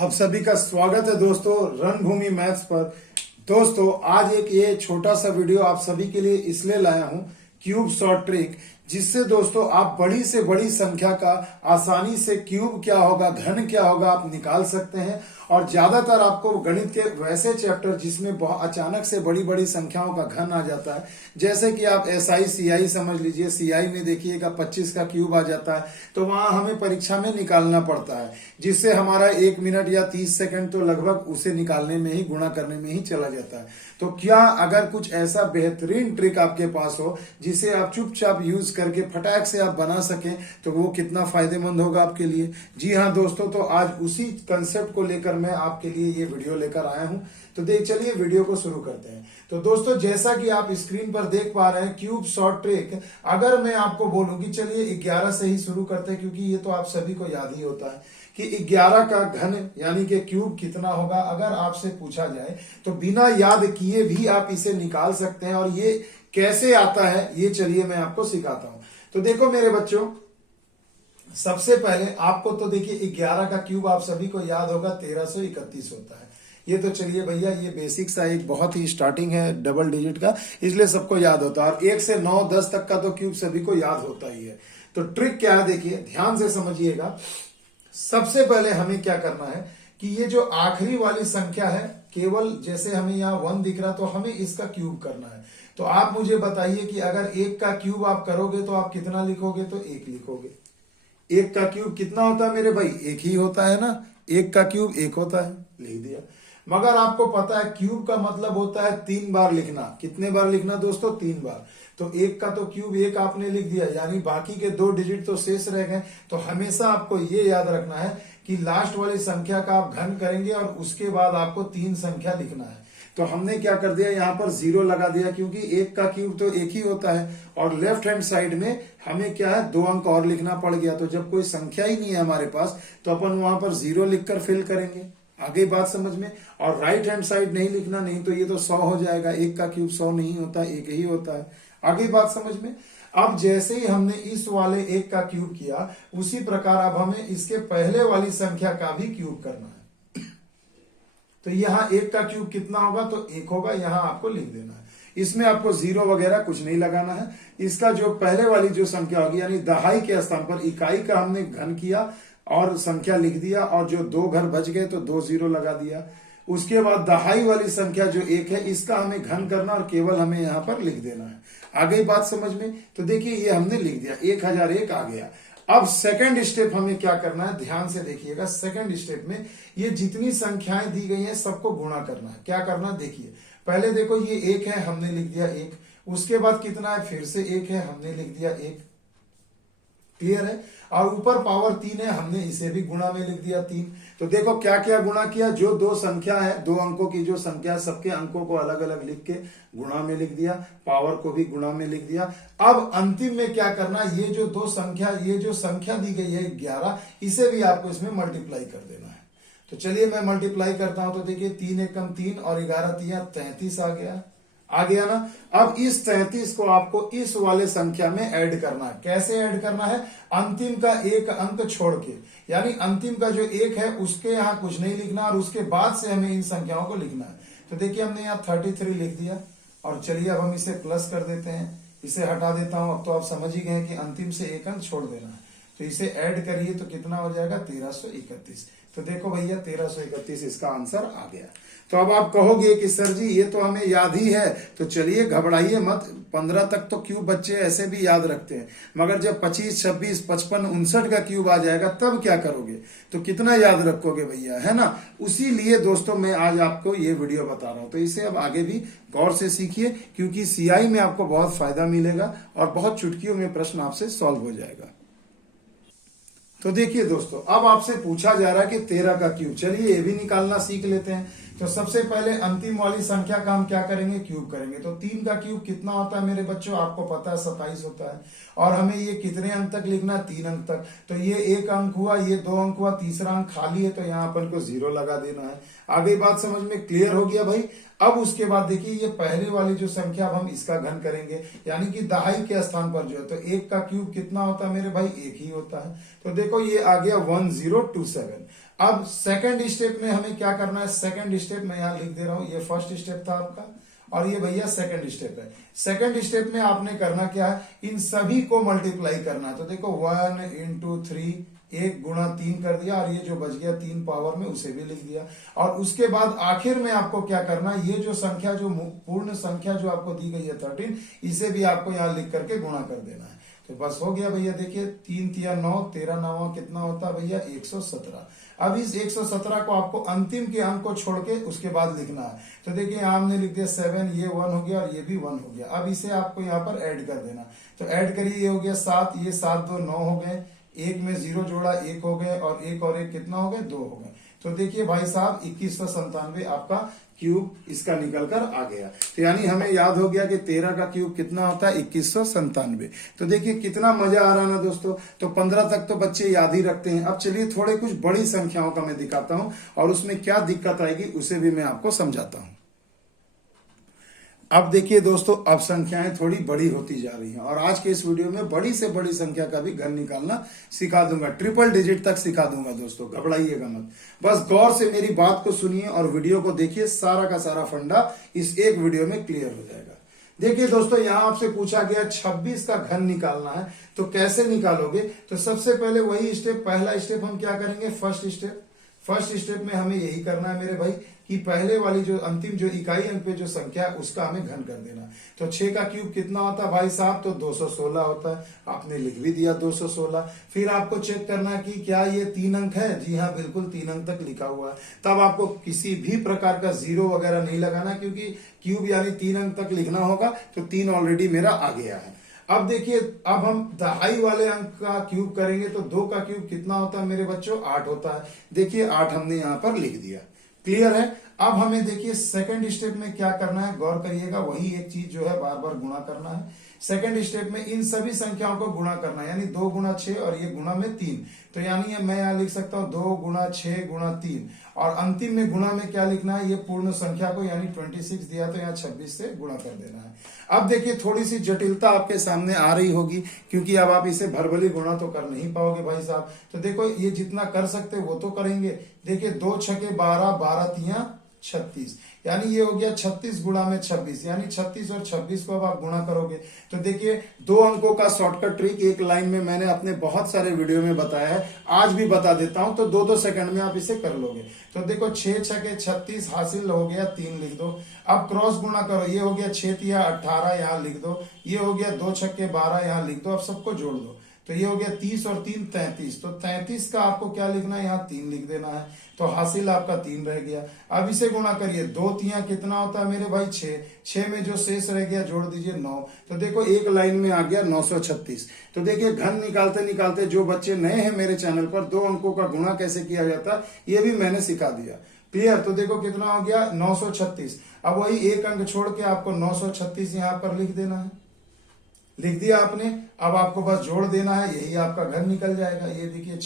आप सभी का स्वागत है दोस्तों रणभूमि मैथ्स पर। दोस्तों आज एक ये छोटा सा वीडियो आप सभी के लिए इसलिए लाया हूं, क्यूब शॉर्ट ट्रिक, जिससे दोस्तों आप बड़ी से बड़ी संख्या का आसानी से क्यूब क्या होगा, घन क्या होगा आप निकाल सकते हैं। और ज्यादातर आपको गणित के वैसे चैप्टर जिसमें बहुत अचानक से बड़ी बड़ी संख्याओं का घन आ जाता है, जैसे कि आप एसआई सीआई समझ लीजिए। सीआई में देखिएगा 25 का क्यूब आ जाता है, तो वहां हमें परीक्षा में निकालना पड़ता है, जिससे हमारा 1 मिनट या 30 सेकंड तो लगभग उसे निकालने में ही, गुणा करने में ही चला जाता है। तो क्या अगर कुछ ऐसा बेहतरीन ट्रिक आपके पास हो जिसे आप चुपचाप यूज करके फटाक से आप बना सकें, तो वो कितना फायदेमंद होगा आपके लिए। जी हाँ दोस्तों, तो आज उसी कंसेप्ट को लेकर मैं आपके लिए ये वीडियो लेकर आया हूं। तो चलिए वीडियो को शुरू करते हैं। तो दोस्तों जैसा कि आप स्क्रीन पर देख पा रहे हैं, क्यूब शॉर्ट ट्रिक, अगर मैं आपको बोलूं कि चलिए 11 से ही शुरू करते हैं, क्योंकि ये तो आप सभी को याद ही होता है कि 11 का घन यानी कि क्यूब कितना होगा। अगर आपसे पूछा जाए तो बिना याद किए भी आप इसे निकाल सकते हैं। और ये कैसे आता है ये चलिए मैं आपको सिखाता हूं। तो देखो मेरे बच्चों, सबसे पहले आपको तो देखिए 11 का क्यूब आप सभी को याद होगा 1331 होता है। ये तो चलिए भैया, ये बेसिक सा एक बहुत ही स्टार्टिंग है डबल डिजिट का, इसलिए सबको याद होता है। और 1 से 9 10 तक का तो क्यूब सभी को याद होता ही है। तो ट्रिक क्या है देखिए, ध्यान से समझिएगा। सबसे पहले हमें क्या करना है कि ये जो आखिरी वाली संख्या है, केवल जैसे हमें यहाँ 1 दिख रहा, तो हमें इसका क्यूब करना है। तो आप मुझे बताइए कि अगर 1 का क्यूब आप करोगे तो आप कितना लिखोगे? तो 1 लिखोगे। 1 का क्यूब कितना होता है मेरे भाई? 1 ही होता है ना। 1 का क्यूब 1 होता है, लिख दिया। मगर आपको पता है क्यूब का मतलब होता है 3 बार लिखना। कितने बार लिखना दोस्तों? 3 बार। तो 1 का तो क्यूब 1 आपने लिख दिया, यानी बाकी के 2 डिजिट तो शेष रह गए। तो हमेशा आपको ये याद रखना है कि लास्ट वाली संख्या का आप घन करेंगे और उसके बाद आपको 3 संख्या लिखना है। तो हमने क्या कर दिया, यहाँ पर 0 लगा दिया, क्योंकि 1 का क्यूब तो 1 ही होता है। और लेफ्ट हैंड साइड में हमें क्या है, 2 अंक और लिखना पड़ गया। तो जब कोई संख्या ही नहीं है हमारे पास, तो अपन वहां पर 0 लिखकर फिल करेंगे। आगे बात समझ में। और राइट हैंड साइड नहीं लिखना, नहीं तो ये तो 100 हो जाएगा। 1 का क्यूब 100 नहीं होता, 1 ही होता है। आगे बात समझ में। अब जैसे ही हमने इस वाले 1 का क्यूब किया, उसी प्रकार अब हमें इसके पहले वाली संख्या का भी क्यूब करना है। तो यहाँ 1 का क्यूब कितना होगा? तो 1 होगा, यहाँ आपको लिख देना है। इसमें आपको 0 वगैरह कुछ नहीं लगाना है। इसका जो पहले वाली जो संख्या होगी, यानी दहाई के स्थान पर इकाई का हमने घन किया और संख्या लिख दिया, और जो 2 घर बच गए तो 2 0 लगा दिया। उसके बाद दहाई वाली संख्या जो 1 है, इसका हमें घन करना और केवल हमें यहाँ पर लिख देना है। आगे बात समझ में। तो देखिए ये हमने लिख दिया, 1001 आ गया। अब सेकंड स्टेप हमें क्या करना है, ध्यान से देखिएगा। सेकंड स्टेप में ये जितनी संख्याएं दी गई हैं सबको गुणा करना है। क्या करना, देखिए पहले देखो ये 1 है, हमने लिख दिया 1। उसके बाद कितना है, फिर से 1 है, हमने लिख दिया 1। क्लियर है। और ऊपर पावर 3 है, हमने इसे भी गुणा में लिख दिया 3। तो देखो क्या क्या गुणा किया, जो 2 संख्या है, 2 अंकों की जो संख्या, सबके अंकों को अलग अलग लिख के गुणा में लिख दिया, पावर को भी गुणा में लिख दिया। अब अंतिम में क्या करना, ये जो 2 संख्या, ये जो संख्या दी गई है 11, इसे भी आपको इसमें मल्टीप्लाई कर देना है। तो चलिए मैं मल्टीप्लाई करता हूं। तो देखिए 3 एकम 3 और 11 तिया 33 आ गया ना। अब इस 33 को आपको इस वाले संख्या में ऐड करना है। कैसे ऐड करना है? अंतिम का 1 अंक छोड़ के, यानी अंतिम का जो 1 है उसके यहाँ कुछ नहीं लिखना, और उसके बाद से हमें इन संख्याओं को लिखना है। तो देखिए हमने यहाँ 33 लिख दिया। और चलिए अब हम इसे प्लस कर देते हैं, इसे हटा देता हूं। अब तो आप समझ ही गए कि अंतिम से 1 अंक छोड़ देना है। तो इसे ऐड करिए तो कितना हो जाएगा, 1331। तो देखो भैया 1331 इसका आंसर आ गया। तो अब आप कहोगे कि सर जी ये तो हमें याद ही है। तो चलिए घबराइए मत, 15 तक तो क्यूब बच्चे ऐसे भी याद रखते हैं, मगर जब 25 26 55 59 का क्यूब आ जाएगा तब क्या करोगे? तो कितना याद रखोगे भैया, है ना। उसी लिए दोस्तों मैं आज आपको ये वीडियो बता रहा हूं। तो इसे अब आगे भी गौर से सीखिए, क्योंकि सीआई में आपको बहुत फायदा मिलेगा और बहुत चुटकियों में प्रश्न आपसे सॉल्व हो जाएगा। तो देखिए दोस्तों, अब आपसे पूछा जा रहा है कि 13 का क्यूब, चलिए ये भी निकालना सीख लेते हैं। तो सबसे पहले अंतिम वाली संख्या का हम क्या करेंगे, क्यूब करेंगे। तो 3 का क्यूब कितना होता है मेरे बच्चों, आपको पता है 27 होता है। और हमें ये कितने अंक तक लिखना है, 3 अंक तक। तो ये 1 अंक हुआ, ये 2 अंक हुआ, तीसरा अंक खाली है, तो यहाँ अपन को 0 लगा देना है। आगे बात समझ में क्लियर हो गया भाई। अब उसके बाद देखिए ये पहले वाली जो संख्या, अब हम इसका घन करेंगे, यानी कि दहाई के स्थान पर जो है, तो 1 का क्यूब कितना होता है मेरे भाई, 1 ही होता है। तो देखो ये आ गया 1027। अब सेकंड स्टेप में हमें क्या करना है, सेकंड स्टेप में यहां लिख दे रहा हूं, ये फर्स्ट स्टेप था आपका और ये भैया सेकंड स्टेप है। सेकंड स्टेप में आपने करना क्या है, इन सभी को मल्टीप्लाई करना है। तो देखो 1 into 3, 1 गुणा 3 कर दिया, और ये जो बच गया 3 पावर में उसे भी लिख दिया। और उसके बाद आखिर में आपको क्या करना है, ये जो संख्या, जो पूर्ण संख्या जो आपको दी गई है 13, इसे भी आपको यहां लिख करके गुणा कर देना है। तो बस हो गया भैया। देखिए 3 तिया 9, 13 9 कितना होता है भैया, 117। अब इस 117 को आपको अंतिम के अंक को छोड़ के उसके बाद लिखना है। तो देखिए यहाँ हमने लिख दिया 7, ये 1 हो गया और ये भी 1 हो गया। अब इसे आपको यहाँ पर ऐड कर देना। तो ऐड करिए, ये हो गया 7, ये 7 2 9 हो गए, 1 में 0 जोड़ा 1 हो गए, और 1 और 1 कितना हो गए, 2 हो गए। तो देखिए भाई साहब 2197 आपका क्यूब इसका निकल कर आ गया। तो यानी हमें याद हो गया कि 13 का क्यूब कितना होता है, 2197। तो देखिए कितना मजा आ रहा है ना दोस्तों। तो 15 तक तो बच्चे याद ही रखते हैं। अब चलिए थोड़े कुछ बड़ी संख्याओं का मैं दिखाता हूं, और उसमें क्या दिक्कत आएगी उसे भी मैं आपको समझाता हूं। अब देखिए दोस्तों, अब संख्याएं थोड़ी बड़ी होती जा रही हैं, और आज के इस वीडियो में बड़ी से बड़ी संख्या का भी घन निकालना सिखा दूंगा। ट्रिपल डिजिट तक सिखा दूंगा दोस्तों, घबराइएगा मत। बस गौर से मेरी बात को सुनिए और वीडियो को देखिए, सारा का सारा फंडा इस एक वीडियो में क्लियर हो जाएगा। देखिए दोस्तों, यहां आपसे पूछा गया 26 का घन निकालना है, तो कैसे निकालोगे। तो सबसे पहले वही स्टेप, पहला स्टेप हम क्या करेंगे, फर्स्ट स्टेप में हमें यही करना है मेरे भाई, कि पहले वाली जो अंतिम जो इकाई अंक पे जो संख्या है उसका हमें घन कर देना। तो 6 का क्यूब कितना होता है भाई साहब, तो 216 होता है। आपने लिख भी दिया 216। फिर आपको चेक करना है कि क्या ये 3 अंक है। जी हाँ, बिल्कुल 3 अंक तक लिखा हुआ है। तब आपको किसी भी प्रकार का 0 वगैरह नहीं लगाना, क्योंकि क्यूब यानी 3 अंक तक लिखना होगा। तो 3 ऑलरेडी मेरा आ गया है। अब देखिए, अब हम दहाई वाले अंक का क्यूब करेंगे, तो 2 का क्यूब कितना होता है मेरे बच्चों, 8 होता है। देखिए 8 हमने यहां पर लिख दिया। क्लियर है। अब हमें देखिए सेकंड स्टेप में क्या करना है, गौर करिएगा, वही एक चीज जो है बार बार गुणा करना है। सेकंड स्टेप में इन सभी संख्याओं को गुणा करना है, यानी 2 गुणा 6 और ये गुणा में 3। तो यानी मैं यहां लिख सकता हूं 2 गुणा 6 गुणा 3, और अंतिम में गुणा में क्या लिखना है, ये पूर्ण संख्या को, यानी 26 दिया तो यहाँ 26 से गुणा कर देना है। अब देखिए थोड़ी सी जटिलता आपके सामने आ रही होगी, क्योंकि अब आप इसे भरभली गुणा तो कर नहीं पाओगे भाई साहब। तो देखो ये जितना कर सकते वो तो करेंगे। देखिए 2 छके 12, 12 तिया 36, यानी ये हो गया 36 गुणा में 26, यानी 36 और 26 को अब आप गुणा करोगे। तो देखिए 2 अंकों का शॉर्टकट ट्रिक एक लाइन में मैंने अपने बहुत सारे वीडियो में बताया है, आज भी बता देता हूं। तो 2-2 सेकंड में आप इसे कर लोगे। तो देखो 6 छके 36 हासिल हो गया, 3 लिख दो। अब क्रॉस गुणा करो, ये हो गया 6 तिया 18, यहां लिख दो। ये हो गया 2 छक्के 12, यहां लिख दो। अब सबको जोड़ दो, तो ये हो गया 30 और 3 33। तो 33 का आपको क्या लिखना है, यहाँ 3 लिख देना है। तो हासिल आपका 3 रह गया। अब इसे गुणा करिए, 2 तिया कितना होता है मेरे भाई 6, 6 में जो शेष रह गया जोड़ दीजिए 9। तो देखो एक लाइन में आ गया 936। तो देखिए घन निकालते निकालते जो बच्चे नए हैं मेरे चैनल पर, 2 अंकों का गुणा कैसे किया जाता है ये भी मैंने सिखा दिया। क्लियर। तो देखो कितना हो गया 936। अब वही एक अंक छोड़ के आपको 936 यहाँ पर लिख देना है। लिख दिया आपने। अब आपको बस जोड़ देना है, यही आपका घन निकल जाएगा। ये देखिए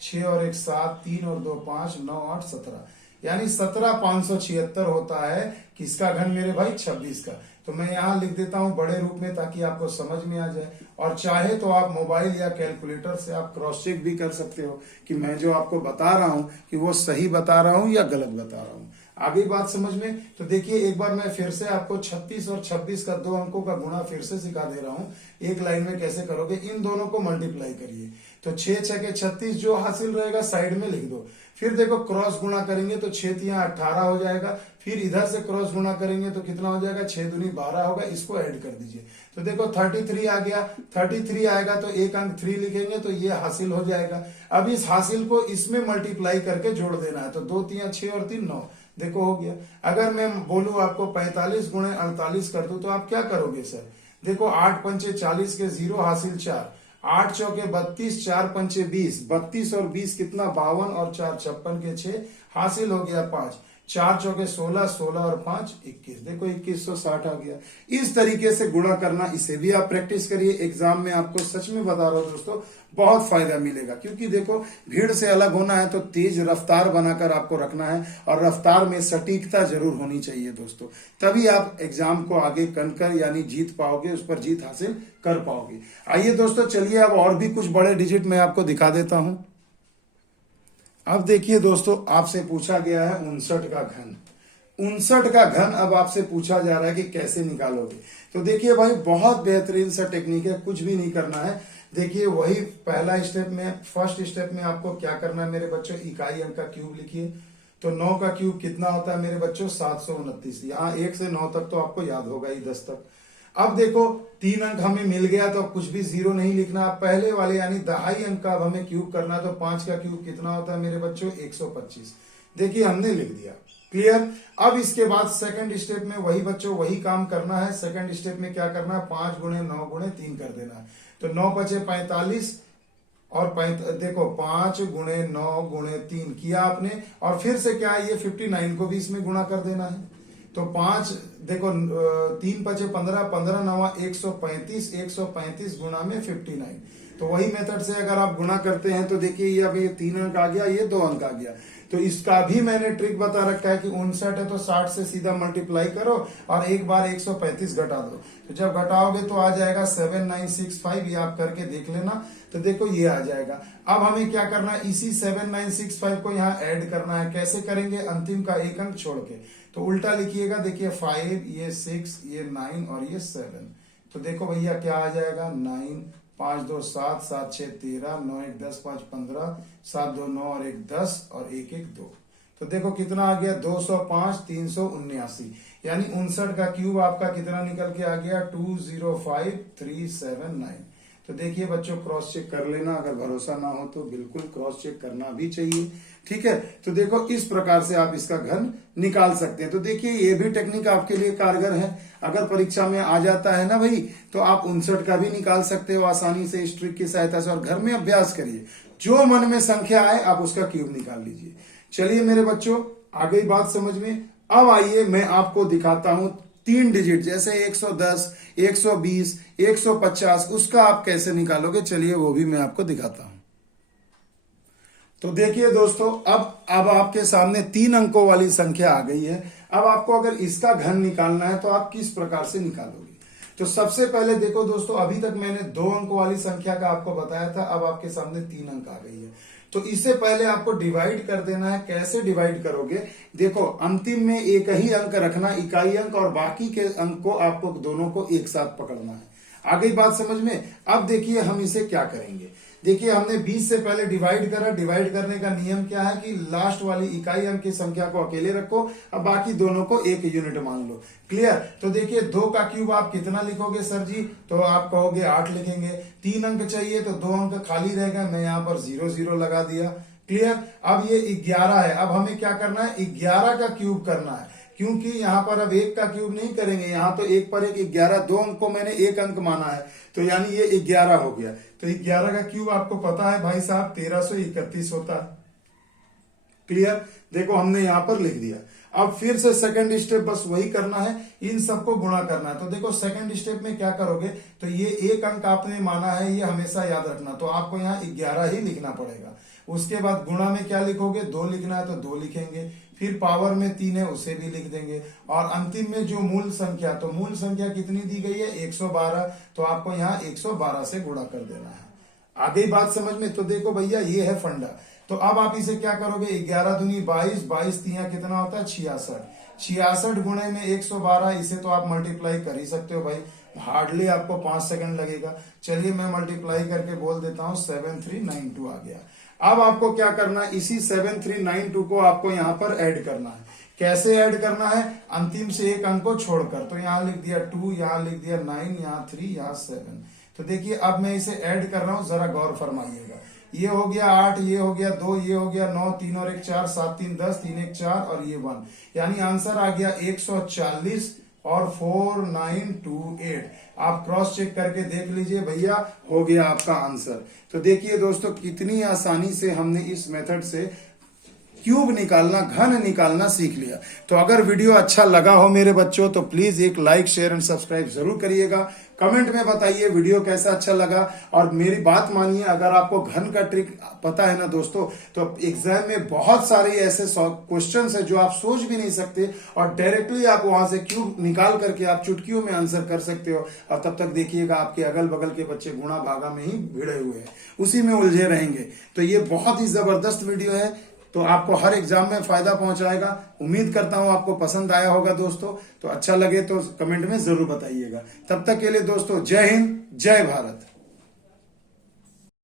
6 और 1 7, 3 और 2 5, 9 8 17, यानी 17,576 होता है किसका घन मेरे भाई, 26 का। तो मैं यहां लिख देता हूं बड़े रूप में, ताकि आपको समझ में आ जाए। और चाहे तो आप मोबाइल या कैलकुलेटर से आप क्रॉस चेक भी कर सकते हो कि मैं जो आपको बता रहा हूं कि वो सही बता रहा हूं या गलत बता रहा हूं। आगे बात समझ में। तो देखिए एक बार मैं फिर से आपको 36 और 26 का 2 अंकों का गुणा फिर से सिखा दे रहा हूं। एक लाइन में कैसे करोगे, इन दोनों को मल्टीप्लाई करिए। तो 6 छके 36 जो हासिल रहेगा साइड में लिख दो। फिर देखो क्रॉस गुणा करेंगे तो 6 तिया 18 हो जाएगा। फिर इधर से क्रॉस गुणा करेंगे तो कितना हो जाएगा, 6 दूनी 12 होगा। इसको ऐड कर दीजिए। तो देखो 33 आ गया। 33 आएगा तो एक अंक 3 लिखेंगे तो ये हासिल हो जाएगा। अब इस हासिल को इसमें मल्टीप्लाई करके जोड़ देना है। तो 2 तिया 6 और 3 9, देखो हो गया। अगर मैं बोलूं आपको 45 गुणे 48 कर दूं तो आप क्या करोगे सर। देखो 8 पंचे 40 के 0 हासिल 4, 8 चौके 32, 4 पंचे 20, 32 और 20 कितना 52 और 4 56 के 6 हासिल हो गया 5। 4 चौके 16, 16 और 5 21। देखो 2160 आ गया। इस तरीके से गुणा करना, इसे भी आप प्रैक्टिस करिए। एग्जाम में आपको सच में बता रहा हूं दोस्तों, बहुत फायदा मिलेगा। क्योंकि देखो भीड़ से अलग होना है तो तेज रफ्तार बनाकर आपको रखना है, और रफ्तार में सटीकता जरूर होनी चाहिए दोस्तों। तभी आप एग्जाम को आगे कर यानी जीत पाओगे, उस पर जीत हासिल कर पाओगे। आइए दोस्तों, चलिए अब और भी कुछ बड़े डिजिट मैं आपको दिखा देता हूं। अब देखिए दोस्तों, आपसे पूछा गया है 59 का घन। 59 का घन अब आपसे पूछा जा रहा है कि कैसे निकालोगे। तो देखिए भाई, बहुत बेहतरीन सा टेक्निक है, कुछ भी नहीं करना है। देखिए वही पहला स्टेप में, फर्स्ट स्टेप में आपको क्या करना है मेरे बच्चों, इकाई अंक का क्यूब लिखिए। तो 9 का क्यूब कितना होता है मेरे बच्चों, 729। यहाँ 1 से 9 तक तो आपको याद होगा ही, 10 तक। अब देखो 3 अंक हमें मिल गया तो कुछ भी जीरो नहीं लिखना। पहले वाले यानी दहाई अंक का अब हमें क्यूब करना है। तो 5 का क्यूब कितना होता है मेरे बच्चों, 125। देखिए हमने लिख दिया, क्लियर। अब इसके बाद सेकंड स्टेप में वही बच्चों वही काम करना है। सेकंड स्टेप में क्या करना है, 5 गुणे 9 गुणे 3 कर देना है। तो 9 बचे 45 और देखो 5 गुणे 9 गुणे 3 किया आपने, और फिर से क्या है, ये 59 को भी इसमें गुणा कर देना है। तो 5 देखो 3 बचे 15, 15 9 135, 135 गुणा में 59। तो वही मेथड से अगर आप गुणा करते हैं तो देखिए ये अब ये 3 अंक आ गया, ये 2 अंक आ गया। तो इसका भी मैंने ट्रिक बता रखा है कि 59 है तो 60 से सीधा मल्टीप्लाई करो और एक बार 135 घटा दो। तो जब घटाओगे तो आ जाएगा 7965। ये आप करके देख लेना। तो देखो ये आ जाएगा। अब हमें क्या करना है, इसी 7965 को यहाँ ऐड करना है। कैसे करेंगे, अंतिम का एक अंक छोड़ के। तो उल्टा लिखिएगा, देखिए 5, ये 6, ये 9 और ये 7। तो देखो भैया क्या आ जाएगा, 9, 5 2 7, 7 6 13, 9 1 10, 5 15, 7 2 9 और 1 10 और 1 1 2। तो देखो कितना आ गया, 205 379। यानी 59 का क्यूब आपका कितना निकल के आ गया, 205379। तो देखिए बच्चों, क्रॉस चेक कर लेना, अगर भरोसा ना हो तो बिल्कुल क्रॉस चेक करना भी चाहिए, ठीक है। तो देखो इस प्रकार से आप इसका घन निकाल सकते हैं। तो देखिए ये भी टेक्निक आपके लिए कारगर है। अगर परीक्षा में आ जाता है ना भाई, तो आप 59 का भी निकाल सकते हो आसानी से इस ट्रिक की सहायता से। और घर में अभ्यास करिए, जो मन में संख्या आए आप उसका क्यूब निकाल लीजिए। चलिए मेरे बच्चों, आ गई बात समझ में। अब आइए मैं आपको दिखाता हूं 3 डिजिट, जैसे 110, 120, 150, उसका आप कैसे निकालोगे। चलिए वो भी मैं आपको दिखाता हूं। तो देखिए दोस्तों, अब आपके सामने 3 अंकों वाली संख्या आ गई है। अब आपको अगर इसका घन निकालना है तो आप किस प्रकार से निकालोगे। तो सबसे पहले देखो दोस्तों, अभी तक मैंने 2 अंकों वाली संख्या का आपको बताया था। अब आपके सामने 3 अंक आ गई है। तो इससे पहले आपको डिवाइड कर देना है। कैसे डिवाइड करोगे, देखो अंतिम में एक ही अंक रखना, इकाई अंक, और बाकी के अंक को आपको दोनों को एक साथ पकड़ना है। आ गई बात समझ में। अब देखिए हम इसे क्या करेंगे। देखिए हमने 20 से पहले डिवाइड करा। डिवाइड करने का नियम क्या है कि लास्ट वाली इकाई अंक की संख्या को अकेले रखो, अब बाकी दोनों को एक यूनिट मान लो। क्लियर। तो देखिए 2 का क्यूब आप कितना लिखोगे सर जी, तो आप कहोगे 8 लिखेंगे। 3 अंक चाहिए तो 2 अंक खाली रहेगा, मैं यहाँ पर 0 0 लगा दिया। क्लियर। अब ये 11 है। अब हमें क्या करना है, 11 का क्यूब करना है। क्योंकि यहाँ पर अब 1 का क्यूब नहीं करेंगे, यहाँ तो 1 पर 1 11, 2 अंक को मैंने 1 अंक माना है, तो यानी ये 11 हो गया। तो 11 का क्यूब आपको पता है भाई साहब 1331 होता है। क्लियर। देखो हमने यहां पर लिख दिया। अब फिर से सेकंड स्टेप बस वही करना है, इन सबको गुणा करना है। तो देखो सेकंड स्टेप में क्या करोगे, तो ये 1 अंक आपने माना है, ये हमेशा याद रखना। तो आपको यहाँ 11 ही लिखना पड़ेगा। उसके बाद गुणा में क्या लिखोगे, 2 लिखना है तो 2 लिखेंगे। फिर पावर में 3 है, उसे भी लिख देंगे। और अंतिम में जो मूल संख्या, तो मूल संख्या कितनी दी गई है, 112। तो आपको यहाँ 112 से गुणा कर देना है। आ गई बात समझ में। तो देखो भैया ये है फंडा। तो अब आप इसे क्या करोगे, 11 दूनी 22, 22 3 कितना होता है 66। 66 गुणे में 112, इसे तो आप मल्टीप्लाई कर ही सकते हो भाई, हार्डली आपको 5 सेकंड लगेगा। चलिए मैं मल्टीप्लाई करके बोल देता हूं, 7392 आ गया। अब आपको क्या करना है, इसी 7392 को आपको यहाँ पर ऐड करना है। कैसे ऐड करना है, अंतिम से एक अंक को छोड़कर। तो यहाँ लिख दिया 2, यहाँ लिख दिया 9, यहाँ 3, यहाँ 7। तो देखिए अब मैं इसे ऐड कर रहा हूं, जरा गौर फरमाइएगा। ये हो गया 8, ये हो गया 2, ये हो गया 9, 3 और 1 4, 7 3 10, 3 1 4 और ये 1। यानी आंसर आ गया 140 और 4928। आप क्रॉस चेक करके देख लीजिए भैया, हो गया आपका आंसर। तो देखिए दोस्तों, कितनी आसानी से हमने इस मेथड से क्यूब निकालना, घन निकालना सीख लिया। तो अगर वीडियो अच्छा लगा हो मेरे बच्चों तो प्लीज एक लाइक, शेयर एंड सब्सक्राइब जरूर करिएगा। कमेंट में बताइए वीडियो कैसा अच्छा लगा, और मेरी बात मानिए, अगर आपको घन का ट्रिक पता है ना दोस्तों, तो एग्जाम में बहुत सारे ऐसे क्वेश्चन है जो आप सोच भी नहीं सकते, और डायरेक्टली आप वहां से क्यूब निकाल करके आप चुटकियों में आंसर कर सकते हो। और तब तक देखिएगा आपके अगल बगल के बच्चे गुणा भागा में ही भिड़े हुए हैं, उसी में उलझे रहेंगे। तो ये बहुत ही जबरदस्त वीडियो है, तो आपको हर एग्जाम में फायदा पहुंचाएगा। उम्मीद करता हूं आपको पसंद आया होगा दोस्तों। तो अच्छा लगे तो कमेंट में जरूर बताइएगा। तब तक के लिए दोस्तों, जय हिंद, जय भारत।